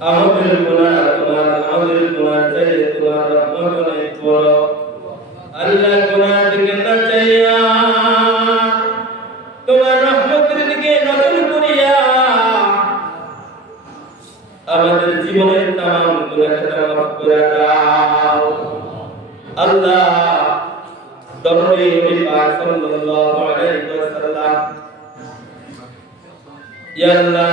আমাদের গুনাহ তোমার, আমাদের গুনাহ চাইলে তোমার রহমত অনেক আল্লাহ গুনাহ দিকে না চাইয়া তোমার রহমতের দিকে নজর করিয়া আমাদের জীবনের তাম গুনাহটা মাফ করে দাও। আল্লাহ দরবারে নবী পাক সাল্লাল্লাহু আলাইহি ওয়াসাল্লাম ইয়া আল্লাহ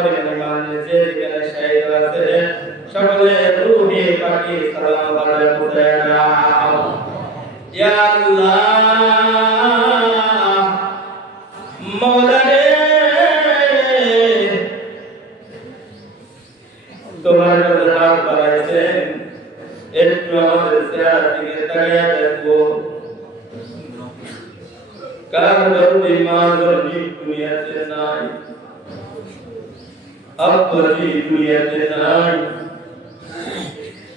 ইয়া আল্লাহ মওলা রে। তোমার হাত বাড়াইছেন একটু আমাদের চেহারা দিকে তাকিয়ে দেখব কার দরদি মা দুনিয়াতে দুনিয়াতে নাই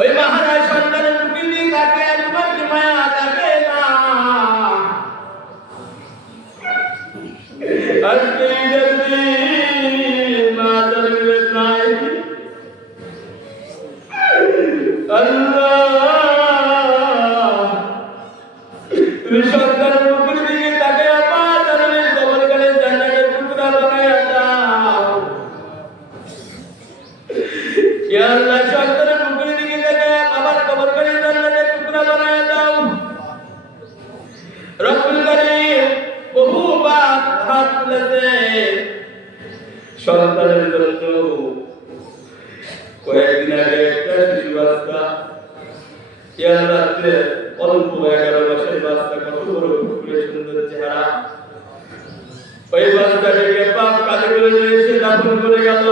ওই মহারাজ কয়েকদিন আগে একটা শিশু বাচ্চা ইয়ার রাত্রে অল্প এগারো মাসের বাচ্চা কত বড় ফুলে সুন্দর চেহারা। ওই বাচ্চাটাকে পাপ কাজে করে নিয়ে এসে দাফন করে গেল।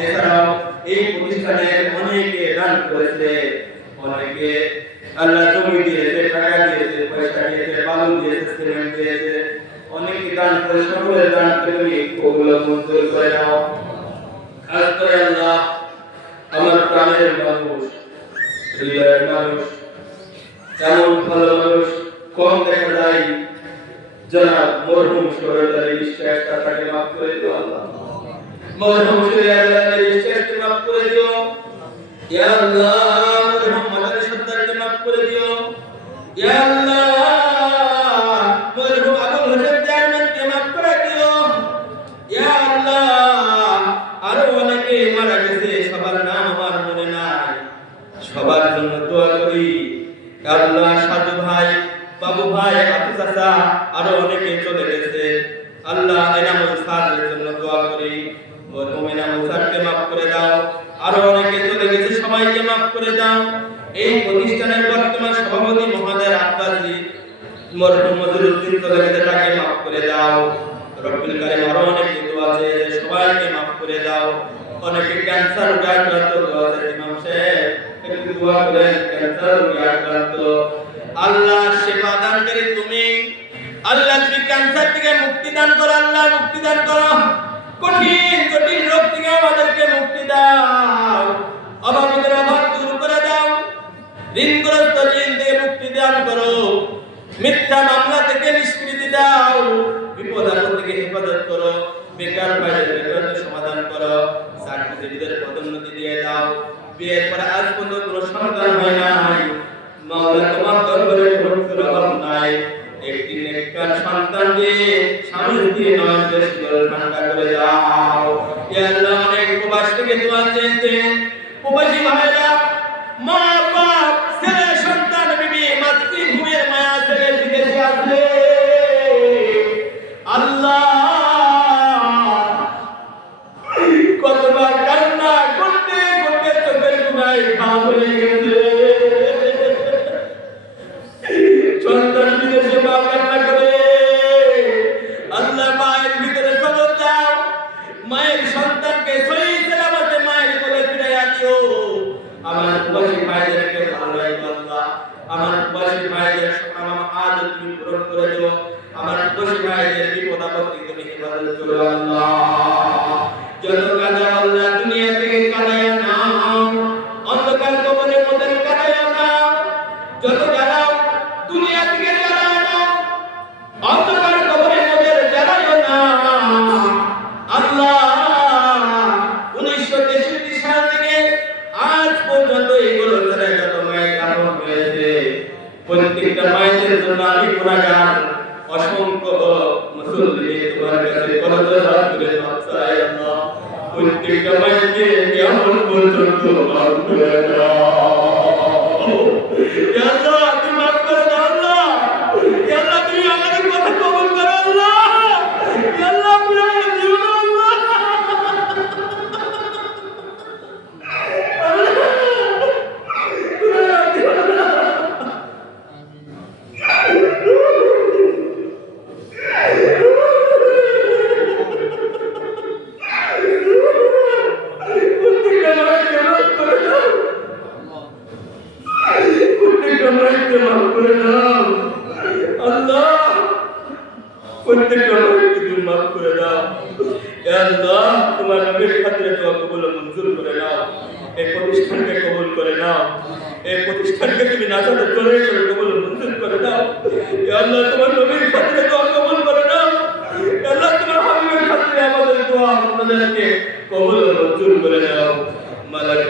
এছাড়াও এই প্রতিষ্ঠানে অনেকে দান করেছে অনেকে আল্লাহ জমি দিয়েছে টাকা দিয়েছে পয়সা দিয়েছে বালু দিয়েছে সিমেন্ট দিয়েছে অনেকে দান করে সকলের দান তুমি ওগুলো মঞ্জুর করে দাও খাস করে আল্লাহ আমার প্রাণের মানুষ হৃদয়ের মানুষ এমন ভালো মানুষ কম দেখা যায় জনাব মরহুম সরদারি বিশ্বাসটা তাকে মাফ করে দিও আল্লাহ মরহুম সরদারি বিশ্বাসকে মাফ করে দিও ইয়া আল্লাহ মরহুম মাদানী সরদারকে মাফ করে দিও আল্লাহ মরহুম মাফ করে দাও। আরও অনেকে চলে গেছে, সবাইকে মাফ করে দাও। এই প্রতিষ্ঠানের বর্তমান সভাপতি মহাদের আব্বাসী মরহুম মজরুদ্দিন চলে গেছে, তাকে মাফ করে দাও। রব্বিল কারিম আরও অনেক দোয়া আছে, সবাইকে মাফ করে দাও। অনেকে ক্যান্সার রোগে আক্রান্ত আছে, ইমাম সাহেব, একটু দোয়া করেন, ক্যান্সার রোগে আক্রান্ত আল্লাহ সেবা দানকারী তুমি। আল্লাহ তুমি ক্যান্সার থেকে মুক্তি দান করো, আল্লাহ মুক্তি দান করো। কঠিন কঠিন রোগ থেকে আমাদেরকে মুক্তি দাও। অভাবীদের অভাব দূর করে দাও। ঋণগ্রস্ত ঋণ দিয়ে মুক্তি দান করো। মিথ্যা মামলা থেকে নিষ্কৃতি দাও। 我们已经 গুণাগার অসংখ্য মুসল্লি তোমার কাছে কত হাত করে চাই আল্লাহ প্রত্যেকটা মায়েরকে কেমন পর্যন্ত মাফ করে দাও ইয়া আল্লাহ তুমি মাফ করে দাও আল্লাহ ইয়া আল্লাহ তুমি আমাদের কথা কবুল করো আল্লাহ ইয়া আল্লাহ পুরাই দিও না আল্লাহ প্রত্যেকটা মায়েরকে মাফ করে দাও প্রত্যেকটা মায়েরকে মাফ করে দাও আল্লাহ প্রত্যেকটা মায়েরকে তুমি মাফ করে দাও হে আল্লাহ তোমার নবীর খাতিরে দোয়া কবুল ও মঞ্জুর করে নাও এই প্রতিষ্ঠানকে কবুল করে নাও এই প্রতিষ্ঠানকে তুমি নাজাতে করে করে কবুল ও মঞ্জুর করে দাও হে আল্লাহ, তোমার নবীর খাতিরে দোয়া কবুল করে না। আল্লাহ, তোমার হাবিবের খাতিরে আমাদের দোয়া আমাদেরকে কবুল মঞ্জুর করে নাও। মালাকুল